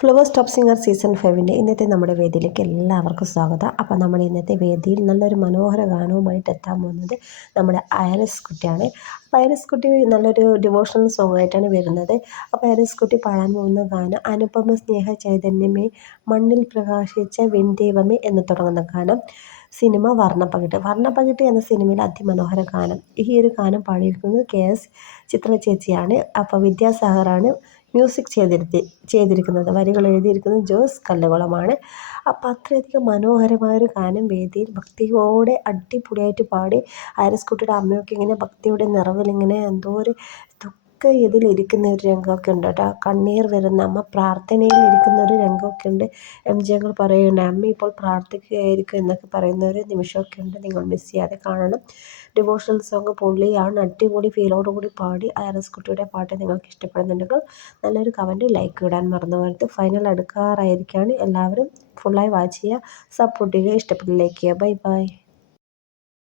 Flowers top singer season 5 ഇന്നത്തെ നമ്മുടെ വേദിയിലേക്ക് എല്ലാവർക്കും സ്വാഗതം. അപ്പോൾ നമ്മൾ ഇന്നത്തെ വേദിയിൽ നല്ലൊരു മനോഹര ഗാനവുമായിട്ട് എത്താൻ പോകുന്നത് നമ്മുടെ ഐറിസ് കുട്ടിയാണ്. അപ്പോൾ ഐറിസ് കുട്ടി നല്ലൊരു ഡിവോഷണൽ സോങ് ആയിട്ടാണ് വരുന്നത്. അപ്പോൾ ഐറിസ് കുട്ടി പാടാൻ പോകുന്ന ഗാനം അനുപമ സ്നേഹ ചൈതന്യമേ മണ്ണിൽ പ്രകാശിച്ച വെൺദൈവമേ എന്ന് തുടങ്ങുന്ന ഗാനം. സിനിമ വർണ്ണപ്പകിട്ട് എന്ന സിനിമയിലെ അതിമനോഹര ഗാനം. ഈ ഒരു ഗാനം പാടിയിരിക്കുന്നത് KS ചിത്ര ചേച്ചിയാണ്. അപ്പോൾ വിദ്യാസാഗറാണ് മ്യൂസിക് ചെയ്തിരിക്കുന്നത്. വരികൾ എഴുതിയിരിക്കുന്നത് ജോസ് കല്ലുകുളമാണ്. അപ്പോൾ അത്രയധികം മനോഹരമായൊരു ഗാനം വേദിയിൽ ഭക്തിയോടെ അടിപൊളിയായിട്ട് പാടി ഐറിസ് കുട്ടിയുടെ അമ്മയൊക്കെ ഇങ്ങനെ ഭക്തിയുടെ നിറവിലിങ്ങനെ എന്തോ ഒരു ഇതിലിരിക്കുന്ന ഒരു രംഗമൊക്കെ ഉണ്ട് കേട്ടോ. കണ്ണീർ വരുന്ന അമ്മ പ്രാർത്ഥനയിൽ ഇരിക്കുന്ന ഒരു രംഗമൊക്കെ ഉണ്ട്. MJ അങ്കിൾ പറയുന്നുണ്ട് അമ്മ ഇപ്പോൾ പ്രാർത്ഥിക്കുകയായിരിക്കും എന്നൊക്കെ പറയുന്ന ഒരു നിമിഷമൊക്കെ ഉണ്ട്. നിങ്ങൾ മിസ് ചെയ്യാതെ കാണണം. ഡിവോഷണൽ സോങ് പൊള്ളിയാണ്. അടിപൊളി ഫീലോടുകൂടി പാടി ഐറിസ് കുട്ടിയുടെ പാട്ട് നിങ്ങൾക്ക് ഇഷ്ടപ്പെടുന്നുണ്ടെങ്കിൽ നല്ലൊരു കമൻറ്റ് ലൈക്ക് ഇടാൻ മറന്നു പോകരുത്. ഫൈനൽ അടുക്കാറായിരിക്കുകയാണ്. എല്ലാവരും ഫുള്ളായി വാച്ച് ചെയ്യുക, സപ്പോർട്ട് ചെയ്യുക, ഇഷ്ടപ്പെട്ട ലൈക്ക് ചെയ്യുക. Bye bye.